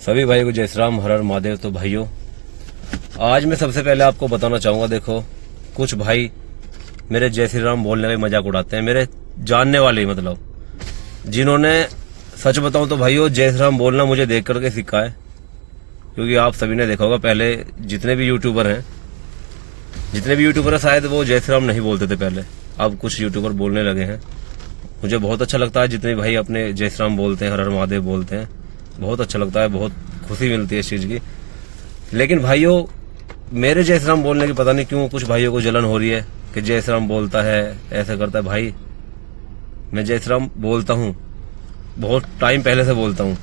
सभी भाई को जय श्री राम, हर हर महादेव। तो भाइयों, आज मैं सबसे पहले आपको बताना चाहूंगा, देखो कुछ भाई मेरे जय श्री राम बोलने का मजाक उड़ाते हैं, मेरे जानने वाले मतलब, जिन्होंने सच बताऊं तो भाइयों जय श्री राम बोलना मुझे देख करके सीखा है। क्योंकि आप सभी ने देखा होगा, पहले जितने भी यूट्यूबर हैं शायद वो जय श्री राम नहीं बोलते थे पहले। अब कुछ यूट्यूबर बोलने लगे हैं। मुझे बहुत अच्छा लगता है जितने भाई अपने जय श्री राम बोलते हैं, हर हर महादेव बोलते हैं, बहुत अच्छा लगता है, बहुत खुशी मिलती है इस चीज की। लेकिन भाइयों, मेरे जय श्री राम बोलने की पता नहीं क्यों कुछ भाइयों को जलन हो रही है कि जय श्री राम बोलता है, ऐसा करता है। भाई मैं जय श्री राम बोलता हूँ, बहुत टाइम पहले से बोलता हूँ।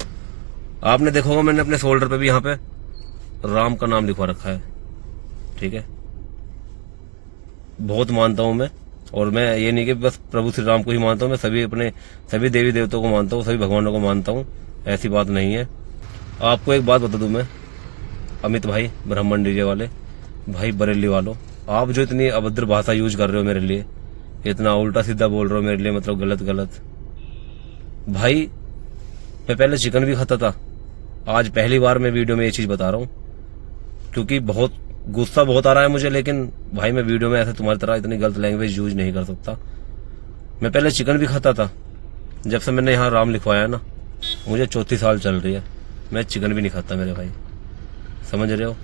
आपने देखा होगा मैंने अपने शोल्डर पे भी यहाँ पे राम का नाम लिखवा रखा है, ठीक है। बहुत मानता हूँ मैं, और मैं ये नहीं कि बस प्रभु श्री राम को ही मानता हूँ, मैं सभी देवी देवताओं को मानता हूँ, सभी भगवानों को मानता हूँ, ऐसी बात नहीं है। आपको एक बात बता दूं मैं, अमित भाई ब्राह्मण डीजे वाले भाई, बरेली वालों, आप जो इतनी अभद्र भाषा यूज कर रहे हो मेरे लिए, इतना उल्टा सीधा बोल रहे हो मेरे लिए, मतलब गलत भाई। मैं पहले चिकन भी खाता था, आज पहली बार मैं वीडियो में ये चीज बता रहा हूँ, क्योंकि बहुत गुस्सा बहुत आ रहा है मुझे। लेकिन भाई मैं वीडियो में ऐसे तुम्हारी तरह इतनी गलत लैंग्वेज यूज नहीं कर सकता। मैं पहले चिकन भी खाता था, जब से मैंने यहाँ राम लिखवाया ना, मुझे 34 साल चल रही है, मैं चिकन भी नहीं खाता मेरे भाई, समझ रहे हो।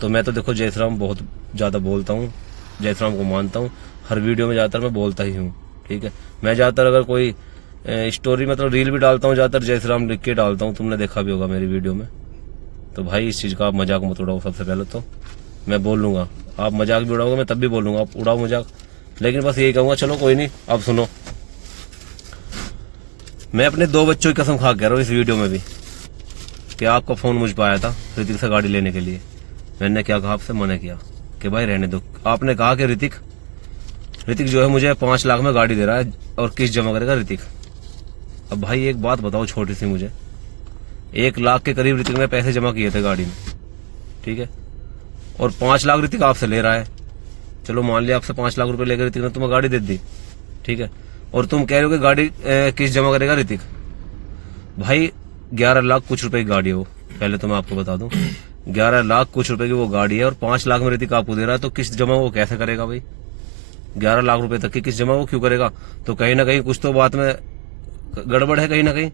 तो मैं तो देखो जय श्री राम बहुत ज़्यादा बोलता हूँ, जय श्री राम को मानता हूँ, हर वीडियो में ज़्यादातर मैं बोलता ही हूँ, ठीक है। मैं ज़्यादातर अगर कोई स्टोरी मतलब रील भी डालता हूँ, ज़्यादातर जय श्री राम लिख के डालता हूँ, तुमने देखा भी होगा मेरी वीडियो में। तो भाई इस चीज़ का आप मजाक मत उड़ाओ। सबसे पहले तो मैं बोल लूँगा, आप मजाक भी उड़ाओगे मैं तब भी बोलूँगा, आप उड़ाओ मजाक। लेकिन बस यही कहूँगा, चलो कोई नहीं। अब सुनो, मैं अपने 2 बच्चों की कसम खा के कह रहा हूँ इस वीडियो में भी, कि आपका फोन मुझ पर आया था ऋतिक से गाड़ी लेने के लिए। मैंने क्या कहा, आपसे मना किया कि भाई रहने दो। आपने कहा कि ऋतिक जो है मुझे 5 लाख में गाड़ी दे रहा है और किस्त जमा करेगा ऋतिक। अब भाई एक बात बताओ छोटी सी, मुझे 1 लाख के करीब ऋतिक ने पैसे जमा किए थे गाड़ी में, ठीक है, और 5 लाख ऋतिक आपसे ले रहा है। चलो मान लिया आपसे 5 लाख रुपए लेकर ऋतिक ने तुम्हें गाड़ी दे दी, ठीक है, और तुम कह रहे हो कि गाड़ी किस्त जमा करेगा ऋतिक। भाई 11 लाख कुछ रुपए की गाड़ी है वो, पहले तो मैं आपको बता दूं, 11 लाख कुछ रुपए की वो गाड़ी है, और 5 लाख में ऋतिक आपको दे रहा है, तो किस्त जमा वो कैसे करेगा भाई? 11 लाख रुपए तक की किस्त जमा वो क्यों करेगा? तो कहीं ना कहीं कुछ तो बात में गड़बड़ है, कहीं ना कहीं,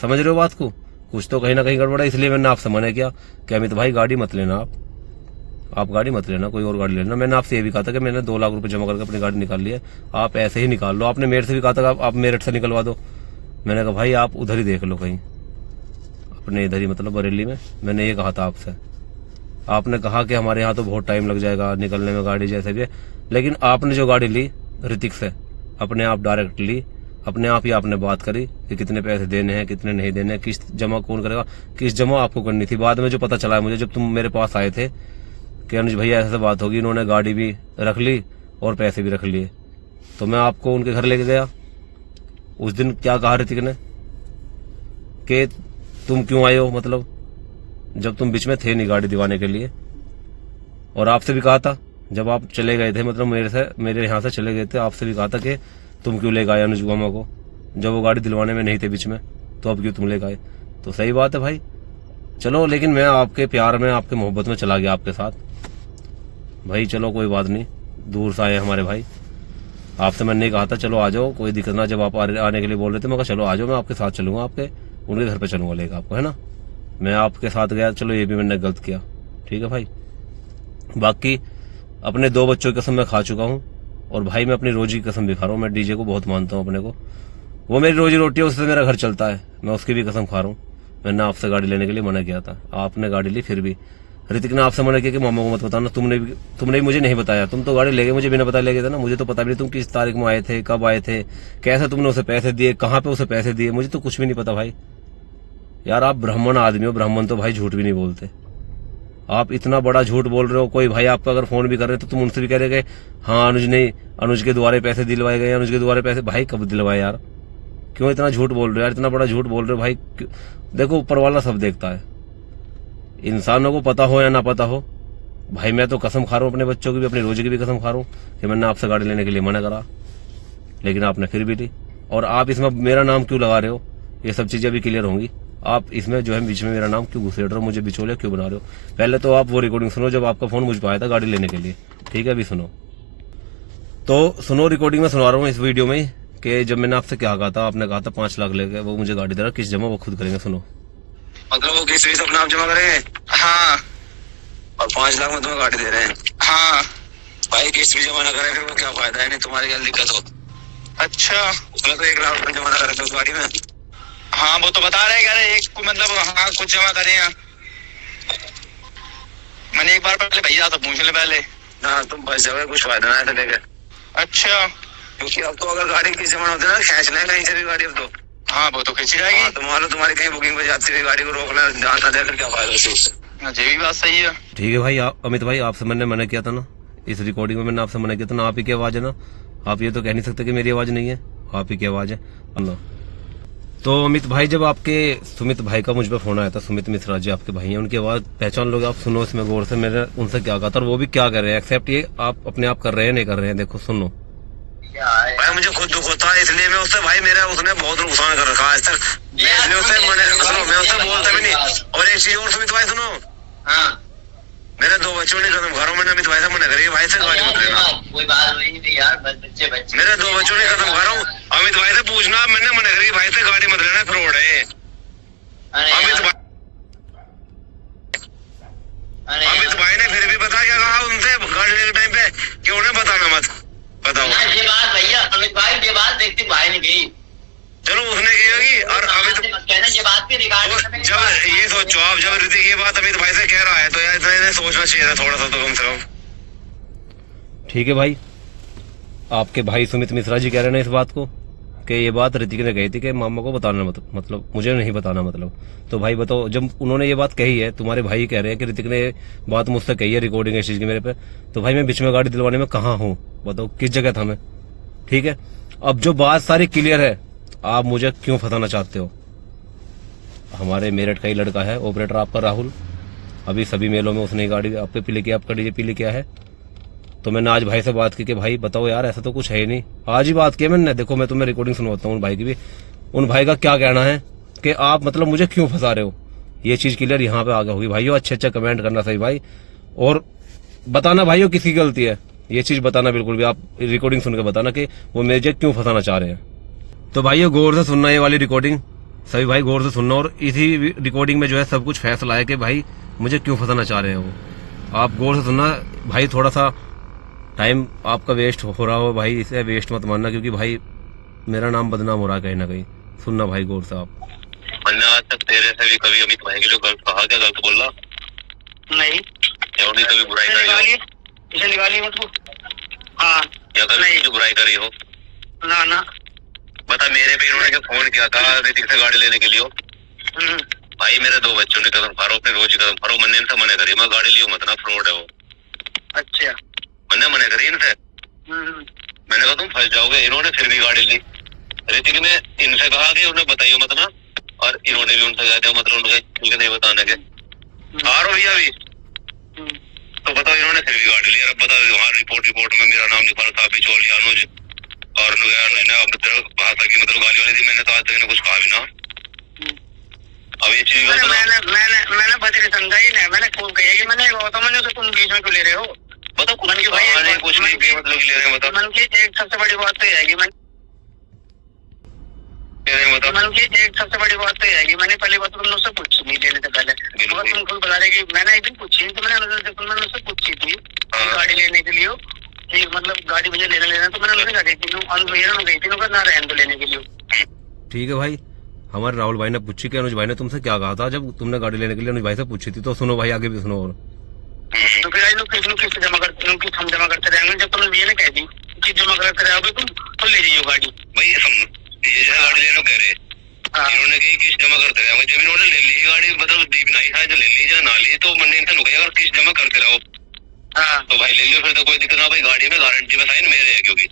समझ रहे हो बात को, कुछ तो कहीं ना कहीं गड़बड़ है। इसलिए मैंने आपसे मना किया कि अमित भाई गाड़ी मत लेना, आप गाड़ी मत लेना, कोई और गाड़ी लेना। मैंने आपसे ये भी कहा था कि मैंने 2 लाख रुपए जमा करके अपनी गाड़ी निकाल ली है, आप ऐसे ही निकाल लो। आपने मेरठ से भी कहा था आप मेरठ से निकलवा दो। मैंने कहा भाई आप उधर ही देख लो कहीं, अपने इधर ही मतलब बरेली में। मैंने ये कहा था आपसे, आपने कहा कि हमारे यहाँ तो बहुत टाइम लग जाएगा निकलने में गाड़ी जैसे भी। लेकिन आपने जो गाड़ी ली ऋतिक से, अपने आप डायरेक्ट ली, अपने आप ही आपने बात करी कि कितने पैसे देने हैं कितने नहीं देने हैं, किस्त जमा कौन करेगा। किस्त जमा आपको करनी थी। बाद में जो पता चला है मुझे, जब तुम मेरे पास आए थे कि अनुज भैया ऐसे बात होगी, इन्होंने गाड़ी भी रख ली और पैसे भी रख लिए, तो मैं आपको उनके घर लेके गया। उस दिन क्या कहा ऋतिक ने कि तुम क्यों आए हो, मतलब जब तुम बीच में थे नहीं गाड़ी दिवाने के लिए। और आपसे भी कहा था जब आप चले गए थे, मतलब मेरे यहाँ से चले गए थे, आपसे भी कहा था कि तुम क्यों ले गए अनुज मामा को, जब वो गाड़ी दिलवाने में नहीं थे बीच में, तो अब क्यों तुम ले गए। तो सही बात है भाई, चलो। लेकिन मैं आपके प्यार में आपके मोहब्बत में चला गया आपके साथ भाई। चलो कोई बात नहीं, दूर से आए हमारे भाई, आपसे मैंने नहीं कहा था चलो आ जाओ, कोई दिक्कत ना। जब आप आने के लिए बोल रहे थे मैं कहा चलो आ जाओ, मैं आपके साथ चलूंगा, आपके उनके घर पे चलूंगा लेकर आपको, है ना। मैं आपके साथ गया, चलो ये भी मैंने गलत किया, ठीक है भाई। बाकी अपने 2 बच्चों की कसम मैं खा चुका हूँ, और भाई मैं अपनी रोजी की कसम भी खा रहा हूँ। मैं डीजे को बहुत मानता हूँ अपने को, वो मेरी रोजी रोटी है, उससे मेरा घर चलता है, मैं उसकी भी कसम खा रहा हूँ। मैंने आपसे गाड़ी लेने के लिए मना किया था, आपने गाड़ी ली, फिर भी ऋतिक ने आपसे मना किया कि मामा को मत बताना। तुमने भी मुझे नहीं बताया, तुम तो गाड़ी ले गए मुझे बिना बताए ले गए थे ना। मुझे तो पता भी नहीं तुम किस तारीख में आए थे, कब आए थे, कैसे तुमने उसे पैसे दिए, कहाँ पे उसे पैसे दिए, मुझे तो कुछ भी नहीं पता भाई। यार आप ब्राह्मण आदमी हो, ब्राह्मण तो भाई झूठ भी नहीं बोलते। आप इतना बड़ा झूठ बोल रहे हो, कोई भाई आपका अगर फोन भी कर रहे हो तो तुम उनसे भी कह रहे कि हाँ अनुज के द्वारे पैसे दिलवाए गए, अनुज के द्वारे पैसे। भाई कब दिलवाए यार, क्यों इतना झूठ बोल रहे हो यार, इतना बड़ा झूठ बोल रहे हो भाई। देखो ऊपर वाला सब देखता है, इंसानों को पता हो या ना पता हो। भाई मैं तो कसम खा रहा हूँ अपने बच्चों की भी, अपनी रोजी की भी कसम खा रहा हूँ कि मैंने आपसे गाड़ी लेने के लिए मना करा, लेकिन आपने फिर भी ली। और आप इसमें मेरा नाम क्यों लगा रहे हो, ये सब चीजें अभी क्लियर होंगी, आप इसमें जो है बीच में मेरा नाम क्यों घुसेड़ रहे हो, मुझे बिचौलिया क्यों बना रहे हो? पहले तो आप वो रिकॉर्डिंग सुनो जब आपका फोन मुझ पर आया था गाड़ी लेने के लिए, ठीक है? अभी सुनो तो सुनो, रिकॉर्डिंग में सुना रहा हूँ इस वीडियो में कि जब मैंने आपसे क्या कहा था, आपने कहा था 5 लाख लेके वो मुझे गाड़ी दे रहा, किस जमा वो खुद करेंगे। सुनो, मतलब वो किस फीस अपना आप जमा करेंगे? हाँ और 5 लाख में तुम्हें गाड़ी दे रहे हैं? हाँ। भाई किस्त भी जमा ना करें फिर वो क्या फायदा है? नहीं तुम्हारी क्या दिक्कत हो? अच्छा उसमें तो 1 लाख रुपए जमा ना करें उस गाड़ी में। हाँ, वो तो बता रहे कह रहे एक मतलब हाँ कुछ जमा करें यहाँ। मैंने एक बार पहले भैया तो पूछ ले पहले। हाँ तुम फंस जाओगे, कुछ फायदा ना है लेके। अच्छा, क्योंकि अब तो अगर गाड़ी की जमा होती है ना, खींच लें कहीं से भी गाड़ी अब तो। हाँ वो तो खींची जाएगी। हाँ, तो मान लो तुम्हारी कहीं बुकिंग पे जाती हुई गाड़ी को रोक लें, ध्यान ना दे, फिर क्या फायदा उस चीज से? ये भी बात सही है। ठीक है भाई, आप अमित भाई आपसे मैंने मना किया था ना, इस रिकॉर्डिंग में मैंने आपसे मना किया था ना, आप ही की आवाज है ना, आप ये तो कह नहीं सकते कि मेरी आवाज नहीं है, आप ही की आवाज है ना। तो अमित भाई जब आपके सुमित भाई का मुझ पर फोन आया था, सुमित मिश्रा जी आपके भाई हैं, उनकी आवाज पहचान लोगे आप? सुनो इसमें गौर से, मैंने उनसे क्या कहा था और वो भी क्या कर रहे हैं, एक्सेप्ट ये आप अपने आप कर रहे हैं नहीं कर रहे हैं, देखो सुनो। भाई मुझे खुद दुख होता है इसलिए मैं उससे, भाई मेरा उसने बहुत नुकसान कर रखा आज तक, मैं इसलिए उससे मैं उससे बोलता भी नहीं। और एक चीज और सुमित भाई सुनो, हाँ मेरे 2 बच्चों ने कदम घरों में अमित भाई से मना करिए, भाई से गाड़ी मत लेना। कोई बात नहीं यार, बच्चे बच्चे। मेरे 2 बच्चों ने कदम घरों, अमित भाई से पूछना, मैंने मना करी भाई से गाड़ी मत लेना, फ्रॉड है अमित भाई। अमित भाई ने फिर भी पता क्या कहा उनसे गाड़ी लेने टाइम पे कि उन्हें बताना मत, बताओ। ये बात भैया अमित भाई, ये बात देखते भाई ने की, चलो उसने की होगी। और अमित कहना ये बात की रिगार्डिंग जब ये सोचो आप, जब ऋतिक ये बात अमित भाई से कह रहा है तो यार इतना सोचना चाहिए था थोड़ा सा तो कम से कम। ठीक है भाई, आपके भाई सुमित मिश्रा जी कह रहे हैं इस बात को कि ये बात ऋतिक ने कही थी कि मामा को बताना मतलब मुझे नहीं बताना मतलब। तो भाई बताओ, जब उन्होंने ये बात कही है, तुम्हारे भाई कह रहे हैं कि ऋतिक ने बात मुझसे कही है रिकॉर्डिंग इस चीज की मेरे पे, तो भाई मैं बीच में गाड़ी दिलवाने में कहाँ हूँ बताओ, किस जगह था मैं? ठीक है, अब जो बात सारी क्लियर है, आप मुझे क्यों फंसाना चाहते हो? हमारे मेरठ का ही लड़का है ऑपरेटर आपका राहुल, अभी सभी मेलों में उसने गाड़ी आपके पीले किया, आपका डीजे पीले किया है। तो मैंने आज भाई से बात की कि भाई बताओ यार ऐसा तो कुछ है ही नहीं, आज ही बात की मैंने। देखो मैं तुम्हें रिकॉर्डिंग सुनवाता हूँ उन भाई की भी, उन भाई का क्या कहना है कि आप मतलब मुझे क्यों फंसा रहे हो। ये चीज क्लियर यहाँ पे आगे होगी भाइयों, अच्छे कमेंट करना सही भाई, और बताना भाइयों किसकी गलती है, ये चीज बताना बिल्कुल भी, आप रिकॉर्डिंग सुन के बताना कि वो मुझे क्यों फंसाना चाह रहे हैं। तो भाइयों गौर से सुनना ये वाली रिकॉर्डिंग, सभी भाई गौर से सुनना, और इसी रिकॉर्डिंग में जो है सब कुछ फैसला है कि भाई मुझे क्यों फंसाना चाह रहे हैं वो। आप गौर से सुनना भाई, थोड़ा सा टाइम आपका वेस्ट हो रहा हो भाई, इसे वेस्ट मत मानना, क्योंकि भाई मेरा नाम बदनाम हो रहा है कहीं ना कहीं। सुनना भाई गौर से आप। मैंने आज तक तेरे से भी कभी अमित भाई के लिए गलत कहा क्या, गलत बोला नहीं? या उन्हें कभी बुराई करी हो? इसे निकालिए मुझको। हाँ या कभी जो बुराई करी हो? ना ना। बता, मेरे पे इन्होंने फोन किया था ऋतिक से गाड़ी लेने के लिए। भाई मेरे 2 बच्चों ने कदम फारो, अपने रोज कदम फारो, मैंने इनसे मना करी, मैं गाड़ी लियो मत ना, फ्रॉड है वो। अच्छा, मैंने मना करी इनसे, मैंने कहा तुम फंस जाओगे, इन्होंने फिर भी गाड़ी ली। ऋतिक ने इनसे कहा कि उन्हें बताइए मत ना, और इन्होंने भी उनसे कहा था मतलब उनके नहीं बताने के। आ रहा भैया अभी तो बताओ, इन्होंने फिर भी गाड़ी ली। अब बताओ, वहाँ रिपोर्ट में मेरा नाम लिखा था, बिचौलिया अनुज, और भाषा की मतलब गाली वाली थी, मैंने तो आज तक कुछ कहा भी ना। अब ये चीज मैंने बजरी समझा ही नहीं, मैंने खूब कही कि मैंने उसे तुम बीच में क्यों ले रहे हो? बताओ मन की भाई कुछ नहीं भी मतलब ले रहे हैं, बताओ मन की एक सबसे बड़ी बात तो ये है कि मन की एक सबसे बड़ी बात तो ये है कि मैंने पहली बात तो तुमने उससे पूछी नहीं लेने से पहले, मगर तुम खुद बता रहे कि मैंने एक दिन पूछी तो मैंने उससे पूछी थी गाड़ी लेने के लिए कि मतलब गाड़ी मुझे लेना, तो मैंने उनसे कही थी ना रहने लेने के लिए। ठीक है भाई, हमारे राहुल भाई ने पूछी कि अनुज भाई ने तुमसे क्या कहा था जब तुमने गाड़ी लेने के लिए अनुज भाई से पूछी थी। तो सुनो भाई, आगे भी सुनो। और तो फिर किस्त जमा करते रहेंगे, जब तुमने ये ना कह दी कि जमा करते रहोगे तुम तो ले जाइए गाड़ी। भाई ये जो गाड़ी लेने कह रहे इन्होंने कही किस्त जमा करते रहोगे, जब इन्होंने ले ली गाड़ी मतलब दीप नहीं था, जो ले ली या ना ली तो मैंने इनसे नुकई अगर किस्त जमा करते रहो तो भाई ले लियो, फिर तो कोई दिक्कत ना। भाई गाड़ी में गारंटी में साइन मेरे है, क्योंकि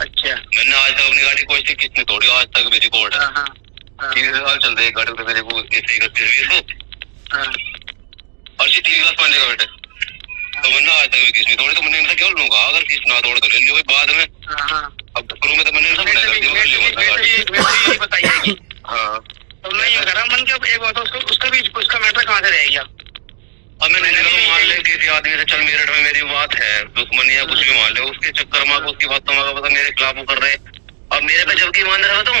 अच्छा मैंने आज तक अपनी गाड़ी कोई सी किस्त नहीं तोड़ी, आज तक मेरी कोर्ट है 3 साल चल रही है गाड़ी को मेरे को, ऐसे 31 और 3 क्लास पढ़ने का बेटे, तो मैंने आज तक भी किस्त नहीं तोड़ी। तो मैंने इनसे क्यों लूंगा, अगर किस्त ना तोड़े तो ले लियो बाद में। अब शुरू में तो मैंने इनसे मना कर दिया, बताइए। हाँ तो मैं ये करा मन के अब एक बात उसका भी उसका मैटर कहाँ से रह गया। अब मैंने कहा मान ले किसी आदमी से चल मेरठ में मेरी बात है, दुश्मनी है, कुछ भी मान ले, उसके चक्कर में उसकी बात तुम्हारा पता मेरे खिलाफ वो कर रहे। अब मेरे पे जबकि मान रहे हो तुम,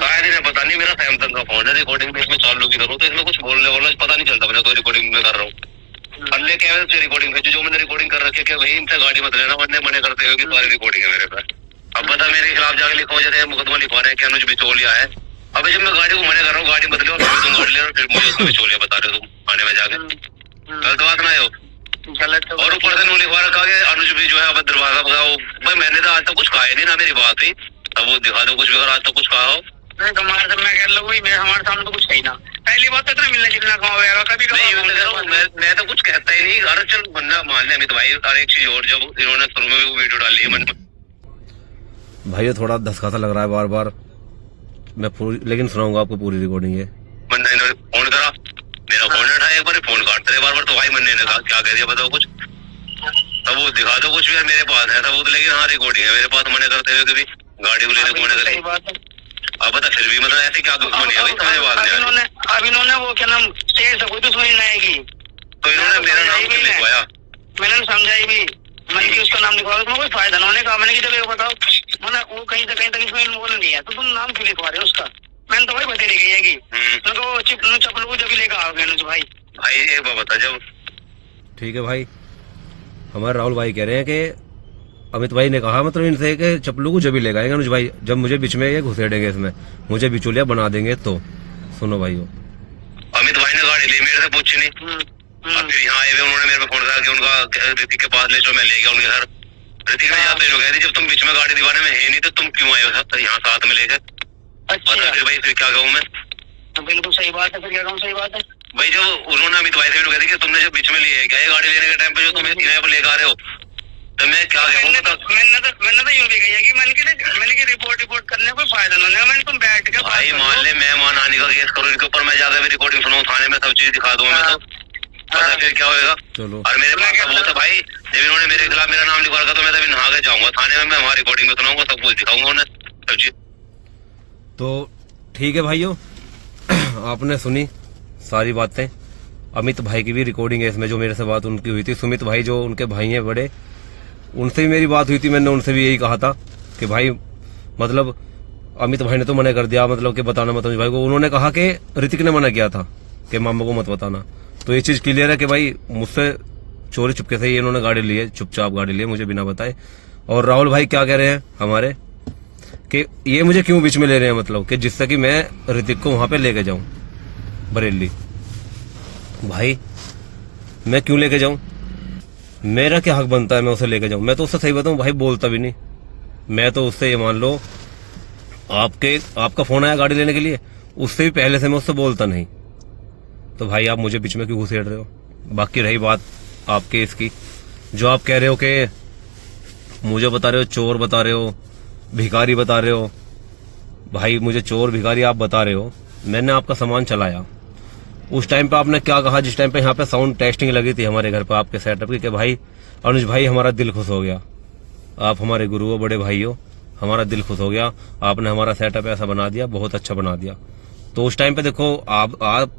शायद इन्हें पता नहीं मेरा सैमसंग का फोन है, रिकॉर्डिंग पे इसमें चालू की करूँ तो इसमें कुछ बोलने वाला पता नहीं चलता मेरा, कोई रिकॉर्डिंग में कर रहा हूँ। अल्ले क्या है रिकॉर्डिंग भेजो, जो मैंने रिकॉर्डिंग कर रखी है, भाई इनसे गाड़ी मत लेना, वरना मने करते हो कि सारी रिकॉर्डिंग है मेरे पे। अब बता मेरे खिलाफ जाके लिखो, जैसे मुकदमा लिखवा रहे हैं कि अनुज बिचौलिया है। अभी जब मैं गाड़ी को मना कर रहा हूँ, गाड़ी बदले और तुम गाड़ी ले रहे हो, फिर मुझे उसको बिचौलिया बता रहे हो तुम थाने में जाके। गलत बात ना हो। गलत। और ऊपर से लिखवा रखा कि अनुज भी जो है अब दरवाजा भगाओ। भाई मैंने तो आज तक कुछ कहा ही नहीं, ना मेरी बात हुई। अब वो दिखा दो कुछ भी, अगर आज तक कुछ कहा हो। नहीं तुम्हारे से मैं कह लूँ हमारे सामने तो कुछ है ही ना। पहली बात तो इतना मिलने जुलना कहाँ होगा कभी मैं तो कुछ कहता ही नहीं। अरे चल बंदा मान ले अमित भाई। और एक चीज और, जब इन्होंने शुरू में वो वीडियो डाली है मन भाई ये थोड़ा धसका सा लग रहा है बार बार, मैं पूरी लेकिन सुनाऊंगा आपको पूरी रिकॉर्डिंग है। बंदा इन्होंने फोन करा, मेरा फोन उठाया, एक बार फोन काटते रहे बार बार। तो भाई मैंने कहा क्या कह दिया बताओ कुछ, तब वो दिखा दो कुछ भी यार मेरे पास है सबूत। लेकिन हाँ रिकॉर्डिंग है मेरे पास, मना करते हुए कभी गाड़ी को लेने को मना करे। अब बता फिर भी मतलब ऐसे क्या दुश्मनी है भाई, समझ बात नहीं। अब इन्होंने वो क्या नाम शेर से कोई दुश्मनी नहीं आएगी, तो इन्होंने मेरा नाम क्यों लिखवाया? मैंने समझाई भी, मैंने कि उसका नाम लिखवाया, उसमें कोई फायदा ना होने का। मैंने कि जब ये बताओ मैंने वो कहीं तक इसमें इन्वॉल्व नहीं है, तो तुम नाम क्यों लिखवा रहे हो उसका? मैंने तो भाई बतेरी गई है कि वो चप्पल को जब लेकर आओगे अनुज भाई। भाई एक बात बता, जब ठीक है भाई, हमारे राहुल भाई कह रहे हैं कि अमित भाई ने कहा मतलब इनसे कि चप्पलों को जब ही लेगा अनुज भाई, जब मुझे बीच में ये घुसेड़ेंगे, इसमें मुझे बिचौलिया बना देंगे। तो सुनो भाइयों, अमित भाई ने गाड़ी ली, मेरे से पूछी नहीं। फिर यहाँ आए हुए उन्होंने मेरे को फोन करा कि उनका ऋतिक के पास ले चलो, मैं ले गया उनके घर। ऋतिक ने जाते हुए कह दी जब तुम बीच में गाड़ी दीवाने में है नहीं तो तुम क्यों आए हो यहाँ साथ में लेकर? अच्छा फिर भाई फिर क्या कहूँ मैं? बिल्कुल सही बात है, फिर क्या कहूँ सही बात है भाई। जब उन्होंने अमित भाई से कह दी कि तुमने जब बीच में लिए क्या गाड़ी लेने के टाइम पे जो तुम्हें लेकर आ रहे हो, तो मैं क्या कहूँ? मैंने तो यूं भी कही है कि मैंने की रिपोर्ट करने कोई फायदा नहीं है। मैंने तुम बैठ के भाई मान ले मैं मान आने का केस करूँ इनके ऊपर, मैं जाकर भी रिकॉर्डिंग सुनाऊँ थाने में, सब चीज दिखा दूँ मैं, तो पता फिर क्या होगा? चलो और मेरे पास सबूत है भाई। जब इन्होंने मेरे खिलाफ मेरा नाम लिखवा रखा तो मैं तभी नहा के जाऊंगा थाने में, मैं वहाँ रिकॉर्डिंग में सुनाऊंगा, सब कुछ दिखाऊंगा उन्हें सब चीज। तो ठीक है भाइयों, आपने सुनी सारी बातें। अमित भाई की भी रिकॉर्डिंग है इसमें, जो मेरे से बात उनकी हुई थी। सुमित भाई जो उनके भाई हैं बड़े, उनसे भी मेरी बात हुई थी। मैंने उनसे भी यही कहा था कि भाई मतलब अमित भाई ने तो मना कर दिया, मतलब कि बताना मत भाई को। उन्होंने कहा कि ऋतिक ने मना किया था कि मामा को मत बताना। तो ये चीज क्लियर है कि भाई मुझसे चोरी चुपके से ही इन्होंने गाड़ी ली है, चुपचाप गाड़ी ली है मुझे बिना बताए। और राहुल भाई क्या कह रहे हैं हमारे कि ये मुझे क्यों बीच में ले रहे हैं, मतलब कि जिससे कि मैं ऋतिक को वहां पे लेके जाऊं बरेली। भाई मैं क्यों लेके जाऊं? मेरा क्या हक बनता है मैं उसे लेके जाऊं? मैं तो उससे सही बताऊं भाई बोलता भी नहीं। मैं तो उससे ये मान लो आपका फोन आया गाड़ी लेने के लिए, उससे भी पहले से मैं उससे बोलता नहीं। तो भाई आप मुझे बीच में क्यों घुसेड़ रहे हो? बाकी रही बात आपके इसकी, जो आप कह रहे हो कि मुझे बता रहे हो चोर बता रहे हो, भिखारी बता रहे हो। भाई मुझे चोर भिखारी आप बता रहे हो, मैंने आपका सामान चलाया। उस टाइम पे आपने क्या कहा, जिस टाइम पे यहाँ पे साउंड टेस्टिंग लगी थी हमारे घर पे आपके सेटअप की, कि भाई अनुज भाई हमारा दिल खुश हो गया, आप हमारे गुरु हो, बड़े भाई हो, हमारा दिल खुश हो गया, आपने हमारा सेटअप ऐसा बना दिया, बहुत अच्छा बना दिया। तो उस टाइम पे देखो आप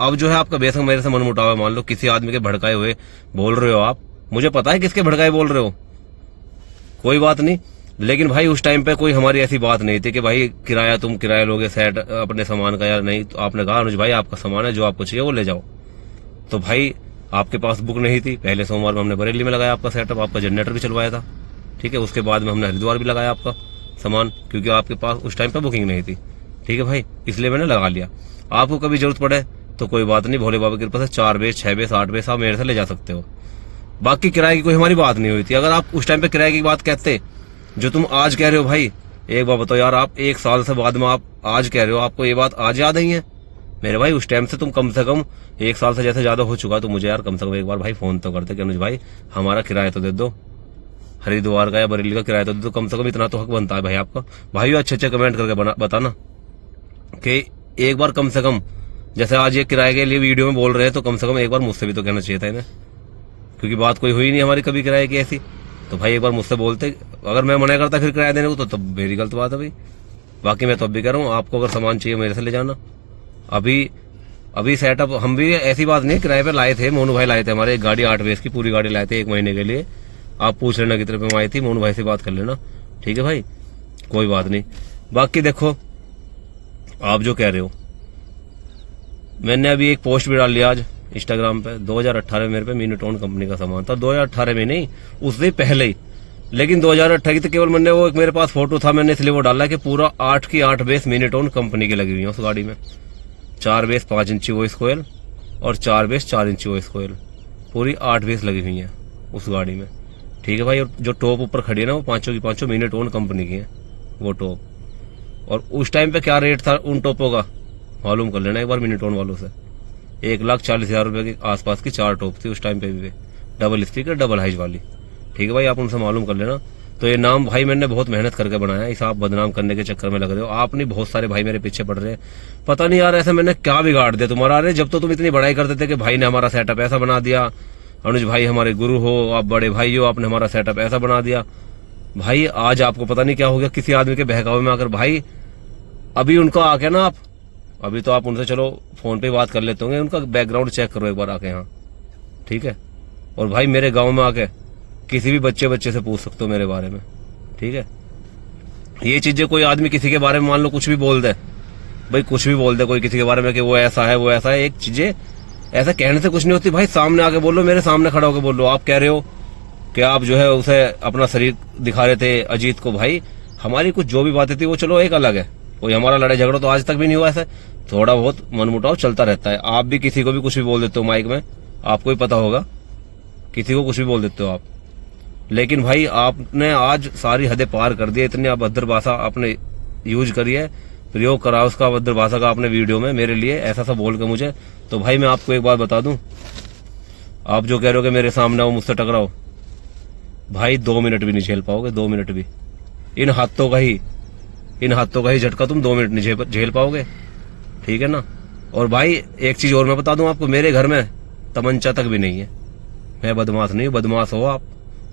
अब जो है आपका बेशक मेरे से मनमुटाव है, मान लो किसी आदमी के भड़काए हुए बोल रहे हो आप, मुझे पता है किसके भड़काए बोल रहे हो, कोई बात नहीं। लेकिन भाई उस टाइम पे कोई हमारी ऐसी बात नहीं थी कि भाई किराया तुम किराया लोगे सेट अपने सामान का, या नहीं। तो आपने कहा अनुज भाई आपका सामान है, जो आपको चाहिए वो ले जाओ। तो भाई आपके पास बुक नहीं थी, पहले सोमवार में हमने बरेली में लगाया आपका सेटअप, आपका जनरेटर भी चलवाया था, ठीक है। उसके बाद में हमने हरिद्वार भी लगाया आपका सामान, क्योंकि आपके पास उस टाइम पे बुकिंग नहीं थी, ठीक है भाई, इसलिए मैंने लगा लिया। आपको कभी जरूरत पड़े तो कोई बात नहीं, भोले बाबा की कृपा से 4 बेस 6 बेस 8 बेस आप मेरे से ले जा सकते हो। बाकी किराए की कोई हमारी बात नहीं हुई थी। अगर आप उस टाइम पे किराए की बात कहते जो तुम आज कह रहे हो, भाई एक बात बताओ यार, आप 1 साल से बाद में आप आज कह रहे हो, आपको ये बात आज याद आई है मेरे भाई? उस टाइम से तुम कम से कम 1 साल से जैसे ज्यादा हो चुका, तो मुझे यार कम से कम एक बार भाई फोन तो करते कि अनुज भाई हमारा किराया तो दे दो, हरिद्वार का या बरेली का किराया तो दे दो, कम से कम इतना तो हक बनता है भाई आपका। भाई अच्छे कमेंट करके बताना कि एक बार कम से कम, जैसे आज ये किराए के लिए वीडियो में बोल रहे हैं, तो कम से कम एक बार मुझसे भी तो कहना चाहिए था इन्हें, क्योंकि बात कोई हुई नहीं हमारी कभी किराए की ऐसी। तो भाई एक बार मुझसे बोलते, अगर मैं मना करता फिर किराया देने को, तो तब मेरी गलत बात है भाई। बाकी मैं तो अब भी कह रहा हूँ, आपको अगर सामान चाहिए मेरे से ले जाना। अभी सेटअप हम भी, ऐसी बात नहीं, किराए पे लाए थे, मोनू भाई लाए थे हमारे, एक गाड़ी 8 बेस की पूरी गाड़ी लाए थे 1 महीने के लिए। आप पूछ लेना कितने पे आई थी, मोनू भाई से बात कर लेना, ठीक है भाई, कोई बात नहीं। बाकी देखो, आप जो कह रहे हो, मैंने अभी एक पोस्ट भी डाल लिया आज इंस्टाग्राम पे। 2018 मेरे पे मिनीटोन कंपनी का सामान था, 2018 में नहीं, उससे पहले ही। लेकिन 2018 की तो केवल मैंने वो एक मेरे पास फोटो था, मैंने इसलिए वो डाला कि पूरा 8 की 8 बेस मिनीटोन कंपनी की लगी हुई है उस गाड़ी में। 4 बेस 5 इंची वॉइस कोयल और 4 बेस 4 इंची वॉइस कोयल, पूरी 8 बेस लगी हुई है उस गाड़ी में, ठीक है भाई। और जो टॉप ऊपर खड़ी है ना, वो पांचों की पांचों मिनीटोन कंपनी की है वो टॉप। और उस टाइम पे क्या रेट था उन टॉपों का, मालूम कर लेना एक बार मिनीटोन वालों से। 1,40,000 रुपए के आसपास की 4 टॉप थी उस टाइम पे भी, डबल स्पीकर डबल हाइज वाली, ठीक है भाई, आप उनसे मालूम कर लेना। तो ये नाम भाई मैंने बहुत मेहनत करके बनाया, इस आप बदनाम करने के चक्कर में लग रहे हो। आप नहीं, बहुत सारे भाई मेरे पीछे पड़ रहे हैं, पता नहीं यार ऐसे मैंने क्या बिगाड़ दिया तुम्हारा। अरे जब तो तुम इतनी बड़ाई करते थे कि भाई ने हमारा सेटअप ऐसा बना दिया, अनुज भाई हमारे गुरु हो, आप बड़े भाई हो, आपने हमारा सेटअप ऐसा बना दिया। भाई आज आपको पता नहीं क्या हो गया किसी आदमी के बहकावे में आकर। भाई अभी उनको आके ना आप, अभी तो आप उनसे चलो फोन पे बात कर लेते होंगे, उनका बैकग्राउंड चेक करो एक बार आके यहाँ, ठीक है। और भाई मेरे गांव में आके किसी भी बच्चे से पूछ सकते हो मेरे बारे में, ठीक है। ये चीजें कोई आदमी किसी के बारे में मान लो कुछ भी बोल दे, भाई कुछ भी बोल दे कोई किसी के बारे में कि वो ऐसा है वो ऐसा है, एक चीजें ऐसा कहने से कुछ नहीं होती भाई। सामने आके बोलो, मेरे सामने खड़ा होकर बोलो। आप कह रहे हो कि आप जो है उसे अपना शरीर दिखा रहे थे अजीत को, भाई हमारी कुछ जो भी बातें थी वो चलो एक अलग है, कोई हमारा लड़ाई झगड़ा तो आज तक भी नहीं हुआ, ऐसे थोड़ा बहुत मनमुटाव चलता रहता है। आप भी किसी को भी कुछ भी बोल देते हो माइक में, आपको ही पता होगा, किसी को कुछ भी बोल देते हो आप। लेकिन भाई आपने आज सारी हदें पार कर दी, इतनी अभद्र भाषा आपने यूज करी है, प्रयोग करा उसका अभद्र भाषा का आपने वीडियो में मेरे लिए ऐसा सा बोल के मुझे। तो भाई मैं आपको एक बात बता दूं, आप जो कह रहे हो कि मेरे सामने आओ मुझसे टकराओ, भाई 2 मिनट भी नहीं झेल पाओगे, 2 मिनट भी। इन हाथों का ही झटका तुम 2 मिनट नहीं झेल पाओगे, ठीक है ना। और भाई एक चीज और मैं बता दूं आपको, मेरे घर में तमंचा तक भी नहीं है। मैं बदमाश नहीं, बदमाश हो आप,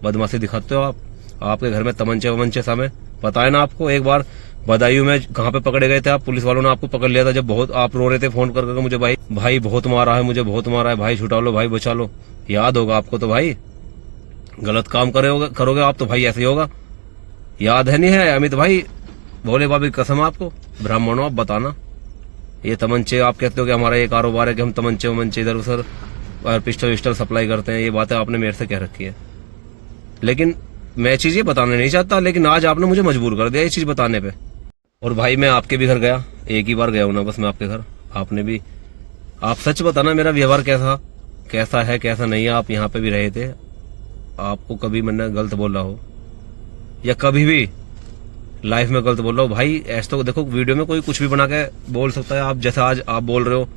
बदमाशी दिखाते हो आप। आपके घर में तमंचे वमंचे सामने पता है ना आपको। एक बार बदायूं में कहाँ पे पकड़े गए थे आप, पुलिस वालों ने आपको पकड़ लिया था जब बहुत आप रो रहे थे फोन कर करके मुझे, भाई बहुत मारा है, मुझे बहुत मारा है, भाई छुटा लो, भाई बचा लो। याद होगा आपको तो भाई, गलत काम करोगे आप तो भाई ऐसे ही होगा। याद है नहीं है अमित भाई, भोले बाबा की कसम आपको, ब्राह्मणों आप बताना। ये तमंचे आप कहते हो कि हमारा ये कारोबार है कि हम तमंचे वमंचे इधर उधर और पिस्टल विस्टल सप्लाई करते हैं, ये बातें आपने मेरे से कह रखी है। लेकिन मैं चीज ये बताना नहीं चाहता, लेकिन आज आपने मुझे मजबूर कर दिया ये चीज बताने पे। और भाई मैं आपके भी घर गया, एक ही बार गया हूं ना बस मैं आपके घर, आपने भी, आप सच बताना मेरा व्यवहार कैसा है कैसा नहीं है। आप यहाँ पे भी रहे थे, आपको कभी मैंने गलत बोला हो या कभी भी लाइफ में गलत बोल रहा हूँ भाई, ऐसा तो देखो वीडियो में कोई कुछ भी बना के बोल सकता है। आप जैसे आज आप बोल रहे हो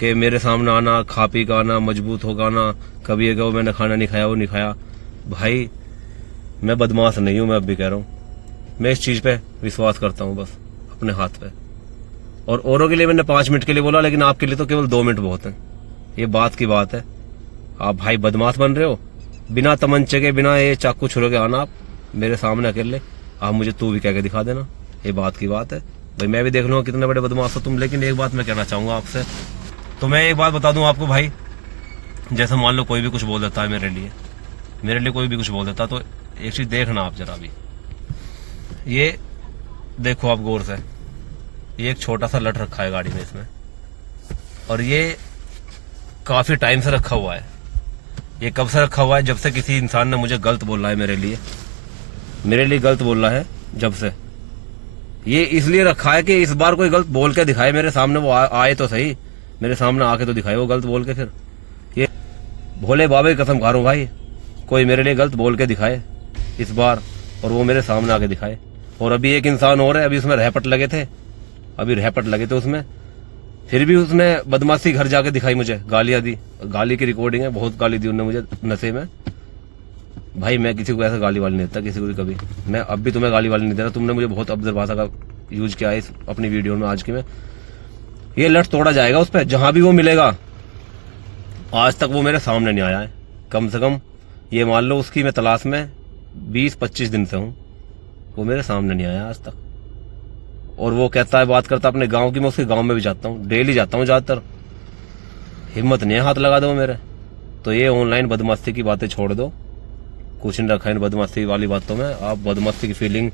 कि मेरे सामने आना, खा पी का आना, मजबूत होगा आना, कभी ये कहो मैंने खाना नहीं खाया वो नहीं खाया। भाई मैं बदमाश नहीं हूं, मैं अब भी कह रहा हूं, मैं इस चीज पे विश्वास करता हूं बस अपने हाथ पे। और औरों के लिए मैंने 5 मिनट के लिए बोला, लेकिन आपके लिए तो केवल 2 मिनट बहुत है। ये बात की बात है। आप भाई बदमाश बन रहे हो, बिना तमंचे के बिना ये चाकू छुरे के आना आप मेरे सामने अकेले, आप मुझे तू भी कह के दिखा देना, ये बात की बात है। भाई मैं भी देख लूंगा कितने बड़े बदमाश हो तुम। लेकिन एक बात मैं कहना चाहूंगा आपसे, तो मैं एक बात बता दूं आपको भाई, जैसे मान लो कोई भी कुछ बोल देता है मेरे लिए कोई भी कुछ बोल देता, तो एक चीज देखना आप जरा भी, ये देखो आप गौर से, ये एक छोटा सा लट रखा है गाड़ी में इसमें, और ये काफी टाइम से रखा हुआ है। ये कब से रखा हुआ है? जब से किसी इंसान ने मुझे गलत बोला है, मेरे लिए गलत बोल रहा है जब से। ये इसलिए रखा है कि इस बार कोई गलत बोल के दिखाए मेरे सामने, वो आए तो सही, मेरे सामने आके तो दिखाए वो गलत बोल के। फिर ये भोले बाबा की कसम खा रहा हूं भाई, कोई मेरे लिए गलत बोल के दिखाए इस बार, और वो मेरे सामने आके दिखाए। और अभी एक इंसान और है, अभी उसमें रहपट लगे थे उसमें, फिर भी उसने बदमाशी घर जाके दिखाई, मुझे गालियां दी, गाली की रिकॉर्डिंग है, बहुत गाली दी उन्होंने मुझे नशे में। भाई मैं किसी को ऐसा गाली वाली नहीं देता, किसी को भी कभी। मैं अब भी तुम्हें गाली वाली नहीं देना, तुमने मुझे बहुत अभद्र भाषा का यूज किया है इस अपनी वीडियो में आज की में। ये लट तोड़ा जाएगा उस पर, जहां भी वो मिलेगा। आज तक वो मेरे सामने नहीं आया है, कम से कम ये मान लो उसकी मैं तलाश में 20-25 दिन से हूं, वो मेरे सामने नहीं आया आज तक। और वो कहता है, बात करता अपने गांव की, मैं उसके गांव में भी जाता हूँ, डेली जाता हूँ ज्यादातर। हिम्मत नहीं है हाथ लगा दो मेरे। तो ये ऑनलाइन बदमाशी की बातें छोड़ दो, कुछ नहीं रखा इन बदमाशी वाली बातों में। आप बदमाशी की फीलिंग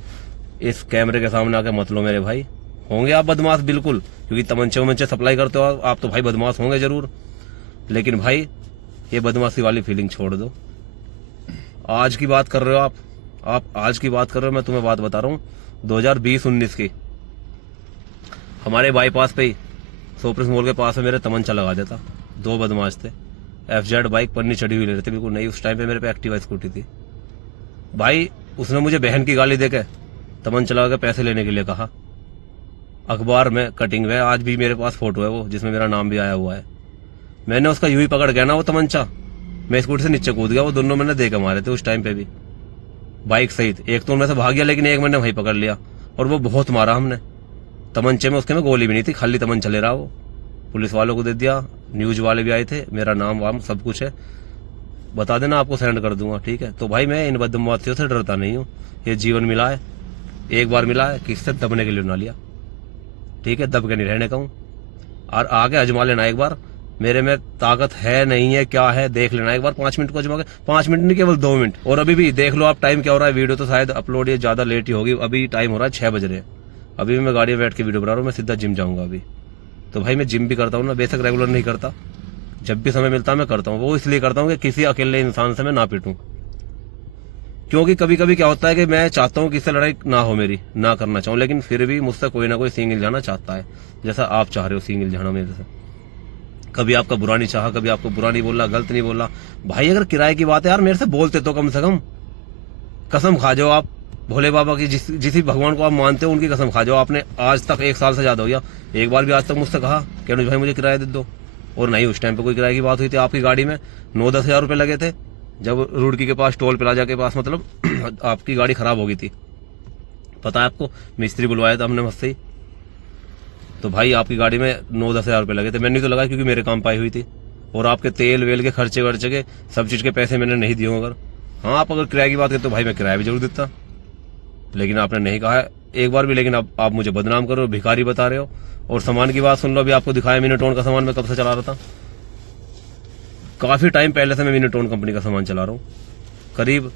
इस कैमरे के सामने आके मत लो मेरे भाई। होंगे आप बदमाश बिल्कुल, क्योंकि तमंचे वमंचे सप्लाई करते हो आप तो भाई बदमाश होंगे जरूर, लेकिन भाई ये बदमाशी वाली फीलिंग छोड़ दो। आज की बात कर रहे हो आप आज की बात कर रहे हो, मैं तुम्हें बात बता रहा हूँ 2020-19 की। हमारे बाईपास पे ही सोप्रिस मॉल के पास में मेरे तमंचा लगा देता। 2 बदमाश थे, FZ बाइक पन्नी चढ़ी हुई ले रहे थे, बिल्कुल नहीं। उस टाइम पे मेरे पे एक्टिवा स्कूटी थी भाई। उसने मुझे बहन की गाली देके तमंचा लगा के पैसे लेने के लिए कहा। अखबार में कटिंग है, आज भी मेरे पास फोटो है वो, जिसमें मेरा नाम भी आया हुआ है। मैंने उसका यूं ही पकड़ गया ना वो तमंचा, मैं स्कूटी से नीचे कूद गया। वो दोनों मैंने देके मारे थे उस टाइम पे भी, बाइक सहित। एक तो उनमें से भाग गया, लेकिन एक मैंने वहीं पकड़ लिया और वो बहुत मारा हमने। तमंचे में उसके में गोली भी नहीं थी, खाली तमंचा ले रहा वो। पुलिस वालों को दे दिया, न्यूज वाले भी आए थे, मेरा नाम वाम सब कुछ है, बता देना, आपको सेंड कर दूंगा, ठीक है। तो भाई मैं इन बदमाशियों से डरता नहीं हूँ। ये जीवन मिला है, एक बार मिला है, किससे दबने के लिए ना लिया, ठीक है। दब के नहीं रहने का हूँ, और आगे आजमा लेना एक बार। मेरे में ताकत है नहीं है क्या है देख लेना एक बार। 5 मिनट को आजमा के, 5 मिनट नहीं केवल 2 मिनट। और अभी भी देख लो आप टाइम क्या हो रहा है। वीडियो तो शायद अपलोड ये ज्यादा लेट ही होगी, अभी टाइम हो रहा है 6 बज रहे हैं। अभी भी मैं गाड़ी में बैठ के वीडियो बना रहा हूँ, मैं सीधा जिम जाऊंगा अभी। तो भाई मैं जिम भी करता हूँ ना, बेशक रेगुलर नहीं करता, जब भी समय मिलता है मैं करता हूँ। वो इसलिए करता हूँ कि किसी अकेले इंसान से मैं ना पिटूं, क्योंकि कभी कभी क्या होता है कि मैं चाहता हूँ कि इससे लड़ाई ना हो मेरी, ना करना चाहूँ, लेकिन फिर भी मुझसे कोई ना कोई सिंगल जाना चाहता है, जैसा आप चाह रहे हो सिंगल जाना मेरे से। कभी आपका बुरा नहीं चाहा, कभी आपको बुरा नहीं बोला, गलत नहीं बोला। भाई अगर किराए की बात है यार, मेरे से बोलते तो कम से कम। कसम खा जाओ आप भोले बाबा की, जिस भगवान को आप मानते हो उनकी कसम खा जाओ। आपने आज तक 1 साल से ज्यादा हो गया, एक बार भी आज तक मुझसे कहा कि अनुज भाई मुझे किराया दे दो? और नहीं, उस टाइम पे कोई किराए की बात हुई थी। आपकी गाड़ी में 9-10 हज़ार रुपए लगे थे, जब रुड़की के पास टोल प्लाजा के पास, मतलब आपकी गाड़ी खराब हो गई थी, पता है आपको। मिस्त्री बुलवाया था हमने मुझसे ही। तो भाई आपकी गाड़ी में 9-10 हज़ार रुपए लगे थे, मैंने तो लगा क्योंकि मेरे काम पाई हुई थी। और आपके तेल वेल के खर्चे वर्चे के सब चीज के पैसे मैंने नहीं दिए। अगर हाँ आप अगर किराए की बात करें तो भाई मैं किराया भी जरूर देता, लेकिन आपने नहीं कहा है एक बार भी। लेकिन अब आप मुझे बदनाम कर रहे हो, भिखारी बता रहे हो। और सामान की बात सुन लो, अभी आपको दिखाया मिनीटोन का सामान मैं कब से चला रहा था। काफी टाइम पहले से मैं मिनीटोन कंपनी का सामान चला रहा हूँ, करीब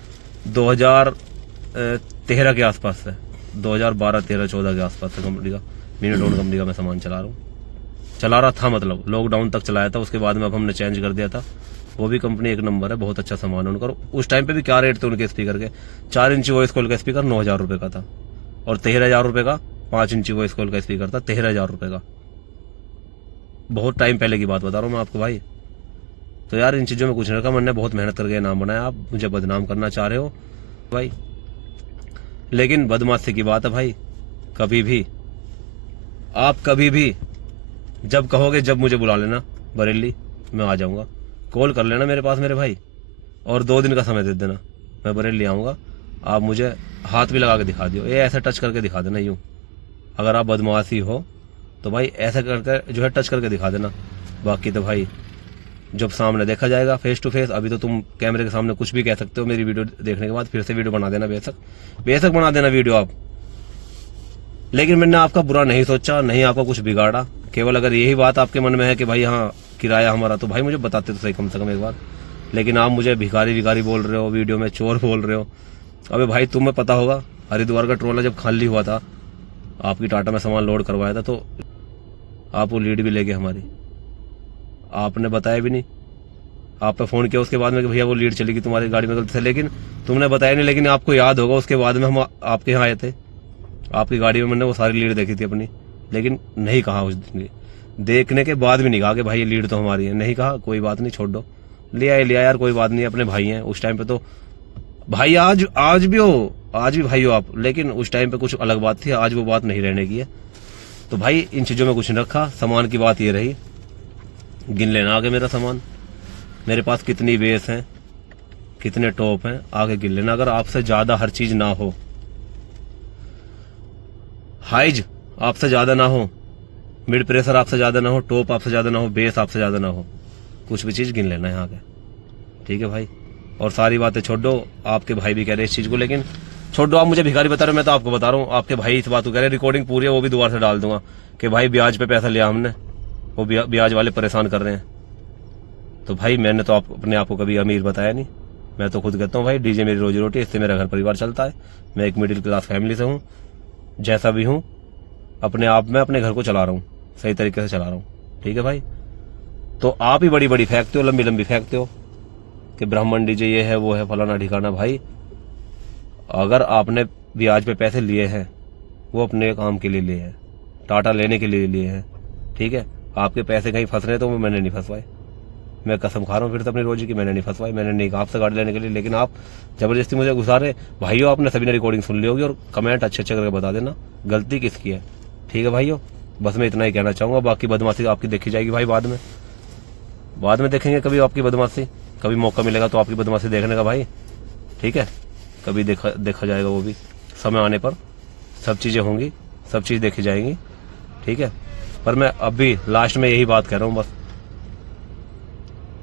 2013 के आसपास से, 2012, 13, 14 के आसपास से कंपनी का, मिनीटोन कंपनी का मैं सामान चला रहा था। मतलब लॉकडाउन तक चलाया था, उसके बाद में अब हमने चेंज कर दिया था। वो भी कंपनी एक नंबर है, बहुत अच्छा सामान है उनका। उस टाइम पे भी क्या रेट थे उनके स्पीकर के? 4 इंची वॉइस कॉल का स्पीकर 9,000 रुपए का था, और 13,000 रुपए का 5 इंची वॉइस कॉल का स्पीकर था, 13,000 रुपए का। बहुत टाइम पहले की बात बता रहा हूँ मैं आपको भाई। तो यार इन चीजों में कुछ नहीं रखा, मैंने बहुत मेहनत करके नाम बनाया। आप मुझे बदनाम करना चाह रहे हो भाई, लेकिन बदमाशी की बात है भाई। कभी भी आप कभी भी जब कहोगे, जब मुझे बुला लेना बरेली, मैं आ जाऊंगा। कॉल कर लेना मेरे पास मेरे भाई, और 2 दिन का समय दे देना, मैं बरेली आऊंगा। आप मुझे हाथ भी लगा के दिखा दियो, ये ऐसे टच करके दिखा देना यूं। अगर आप बदमाशी हो तो भाई ऐसे करके जो है टच करके दिखा देना। बाकी तो भाई जब सामने देखा जाएगा फेस टू फेस। अभी तो तुम कैमरे के सामने कुछ भी कह सकते हो, मेरी वीडियो देखने के बाद फिर से वीडियो बना देना, बेशक बना देना वीडियो आप। लेकिन मैंने आपका बुरा नहीं सोचा, नहीं आपका कुछ बिगाड़ा। केवल अगर यही बात आपके मन में है कि भाई हाँ किराया हमारा, तो भाई मुझे बताते तो सही कम से कम एक बार। लेकिन आप मुझे भिखारी बोल रहे हो, वीडियो में चोर बोल रहे हो। अबे भाई तुम्हें पता होगा, हरिद्वार का ट्रोला जब खाली हुआ था, आपकी टाटा में सामान लोड करवाया था, तो आप वो लीड भी ले गए हमारी, आपने बताया भी नहीं। आप पे फोन किया उसके बाद में कि भैया वो लीड चली गई तुम्हारी गाड़ी में गलती से, लेकिन तुमने बताया नहीं। लेकिन आपको याद होगा उसके बाद में हम आपके यहाँ आए थे, आपकी गाड़ी में मैंने वो सारी लीड देखी थी अपनी, लेकिन नहीं कहा उस दिन। देखने के बाद भी नहीं कहा कि भाई ये लीड तो हमारी है, नहीं कहा। कोई बात नहीं, छोड़ दो, लिया यार, कोई बात नहीं, अपने भाई हैं। उस टाइम पे तो भाई आज भी हो, आज भी भाई हो आप, लेकिन उस टाइम पे कुछ अलग बात थी, आज वो बात नहीं रहने की है। तो भाई इन चीजों में कुछ नहीं रखा। सामान की बात ये रही, गिन लेना आगे मेरा सामान, मेरे पास कितनी बेस है, कितने टॉप हैं, आगे गिन लेना। अगर आपसे ज्यादा हर चीज ना हो, हाइज आपसे ज्यादा ना हो, मिड प्रेशर आपसे ज्यादा ना हो, टॉप आपसे ज्यादा ना हो, बेस आपसे ज्यादा ना हो, कुछ भी चीज गिन लेना है आगे, ठीक है भाई। और सारी बातें छोड़ दो, आपके भाई भी कह रहे हैं इस चीज को, लेकिन छोड़ दो, आप मुझे भिखारी बता रहे हो, मैं तो आपको बता रहा हूँ, आपके भाई इस बात को कह रहे हैं, रिकॉर्डिंग पूरी है, वो भी दोबारा से डाल दूंगा कि भाई ब्याज पे पैसा लिया हमने, वो ब्याज वाले परेशान कर रहे हैं। तो भाई मैंने तो अपने आप को कभी अमीर बताया नहीं, मैं तो खुद कहता हूँ भाई डीजे मेरी रोजी रोटी, इससे मेरा घर परिवार चलता है। मैं एक मिडिल क्लास फैमिली से हूँ, जैसा भी हूँ अपने आप में अपने घर को चला रहा हूँ, सही तरीके से चला रहा हूँ, ठीक है भाई। तो आप ही बड़ी बड़ी फेंकते हो, लंबी लंबी फेंकते हो कि ब्राह्मण डीजे ये है वो है फलाना ठिकाना। भाई अगर आपने ब्याज पे पैसे लिए हैं, वो अपने काम के लिए लिए हैं, टाटा लेने के लिए लिए हैं, ठीक है। आपके पैसे कहीं फंस रहे तो वो मैंने नहीं फंसवाए, मैं कसम खा रहा हूँ फिर से अपनी रोजी की, मैंने नहीं फंसवाई, मैंने नहीं कहा आपसे गाड़ी लेने के लिए, लेकिन आप जबरदस्ती मुझे घुसा रहे। भाइयों आपने सभी ने रिकॉर्डिंग सुन ली होगी और कमेंट अच्छे अच्छे करके बता देना गलती किसकी है, ठीक है भाइयों। बस मैं इतना ही कहना चाहूँगा, बाकी बदमाशी आपकी देखी जाएगी भाई, बाद में देखेंगे कभी आपकी बदमाशी, कभी मौका मिलेगा तो आपकी बदमाशी देखने का भाई, ठीक है। कभी देखा जाएगा, वो भी समय आने पर सब चीज़ें होंगी, सब चीज़ देखी जाएंगी, ठीक है। पर मैं अभी लास्ट में यही बात कह रहा हूँ, बस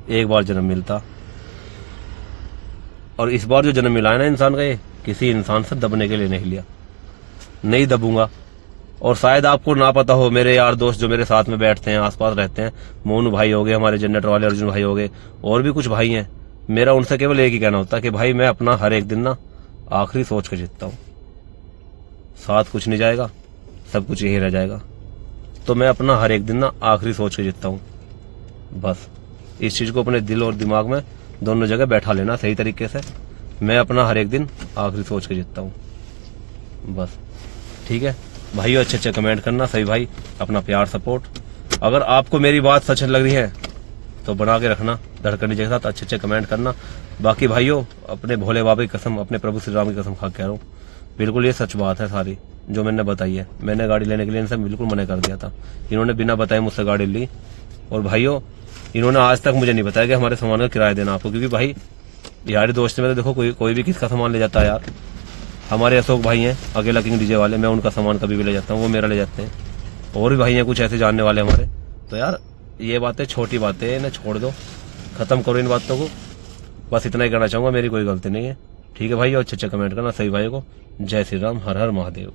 एक बार जन्म मिलता, और इस बार जो जन्म मिला है ना इंसान का, ये किसी इंसान से दबने के लिए नहीं लिया, नहीं दबूंगा। और शायद आपको ना पता हो, मेरे यार दोस्त जो मेरे साथ में बैठते हैं, आसपास रहते हैं, मोनू भाई हो गए, हमारे जनरेटर वाले अर्जुन भाई हो गए, और भी कुछ भाई हैं, मेरा उनसे केवल एक ही कहना होता है कि भाई मैं अपना हर एक दिन ना आखिरी सोच के जीतता हूँ, साथ कुछ नहीं जाएगा, सब कुछ यही रह जाएगा। तो मैं अपना हर एक दिन ना आखिरी सोच के जीतता हूँ, बस इस चीज को अपने दिल और दिमाग में दोनों जगह बैठा लेना सही तरीके से। मैं अपना हर एक दिन आखिरी सोच के जीतता हूँ, बस ठीक है भाइयों। अच्छे अच्छे कमेंट करना सही भाई, अपना प्यार सपोर्ट। अगर आपको मेरी बात सच लग रही है तो बना के रखना धड़कन के साथ, अच्छे अच्छे कमेंट करना। बाकी भाइयों अपने भोले बाबा की कसम, अपने प्रभु श्री राम की कसम खा के कह रहा हूँ, बिल्कुल ये सच बात है सारी जो मैंने बताई है। मैंने गाड़ी लेने के लिए इनसे बिल्कुल मना कर दिया था, इन्होंने बिना बताए मुझसे गाड़ी ली। और भाइयों इन्होंने आज तक मुझे नहीं बताया कि हमारे सामान का किराया देना आपको, क्योंकि भाई यारी दोस्त में तो देखो कोई भी किसका सामान ले जाता है यार। हमारे अशोक भाई हैं अकेला किंग डीजे वाले, मैं उनका सामान कभी भी ले जाता हूँ, वो मेरा ले जाते हैं। और भी भाई हैं कुछ ऐसे जानने वाले हमारे। तो यार ये बातें छोटी बातें हैं, इन्हें छोड़ दो, खत्म करो इन बातों को, बस इतना ही करना चाहूँगा, मेरी कोई गलती नहीं है, ठीक है भाई। और अच्छे अच्छे कमेंट करना सही भाई को। जय श्री राम, हर हर महादेव।